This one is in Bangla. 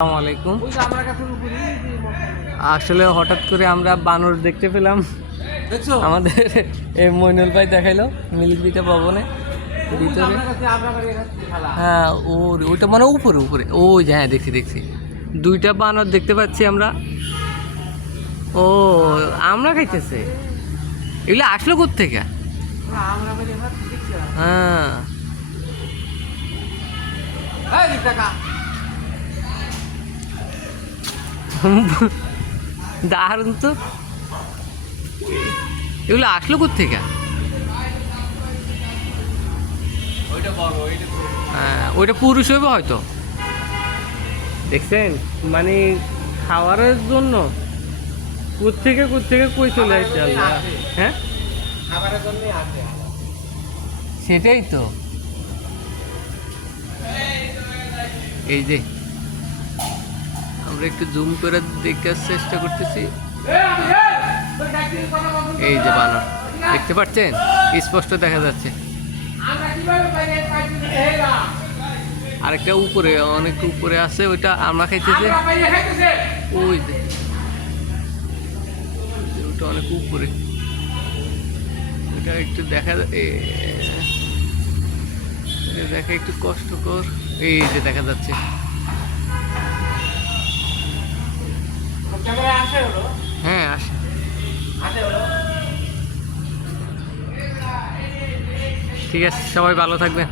আসসালামু আলাইকুম। আসলে হঠাৎ করে আমরা বানর দেখতে পেলাম, আমাদের এই মইনুল ভাই দেখাইলো মিলিটারি ভবনে ভিতরে। হ্যাঁ, ওইটা মানে উপরে উপরে ওই যে, হ্যাঁ দেখছি দেখছি, দুইটা বানর দেখতে পাচ্ছি আমরা। ও আমরা খাইতেছে, এগুলো আসলো কোত্থেকে? হ্যাঁ দারুণ তো, এগুলো আসলো কোত্থেকে? হ্যাঁ ওইটা পুরুষ হইবে হয়তো, দেখছেন মানে খাওয়ারের জন্য কোত্থেকে কই চলে আসছে আল্লাহ। হ্যাঁ সেটাই তো, এই যে আমরা একটু জুম করে দেখার চেষ্টা করতেছি। এই যে বানর দেখতে পাচ্ছেন, স্পষ্ট দেখা যাচ্ছে। আরেকটা উপরে, অনেক উপরে আছে, ওইটা আমরা খাইতেছি। ওই যে ওটা অনেক উপরে, ওটা একটু দেখা দেখা একটু কষ্টকর। এই যে দেখা যাচ্ছে, হ্যাঁ আসে। ঠিক আছে, সবাই ভালো থাকবেন।